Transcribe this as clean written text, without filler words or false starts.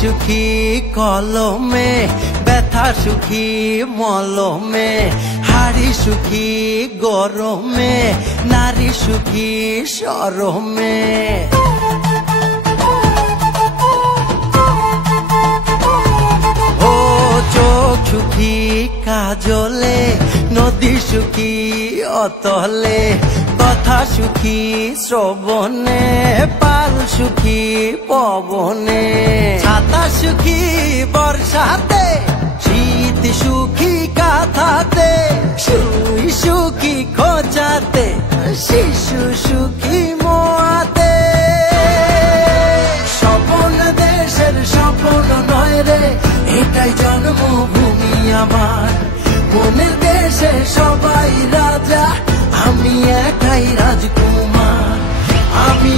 সুখী কলমে, ব্যথা সুখী মলমে, হাড়ি সুখী গরমে, নারী সুখী শরমে। ও চোখ সুখী কাজলে, নদী সুখী অতলে, কথা সুখী শ্রবণে, পাল সুখী পবনে, ছাতা সুখী বর্ষাতে, শীত সুখী কাঁথাতে, সুই সুখী খোঁচাতে, শিশু সুখী মোয়াতে। স্বপন দেশের স্বপন নয় রে, এটাই জন্মভূমি আমার। মনের দেশে সবাই রাজা, আমি একাই রাজকুমার, আমি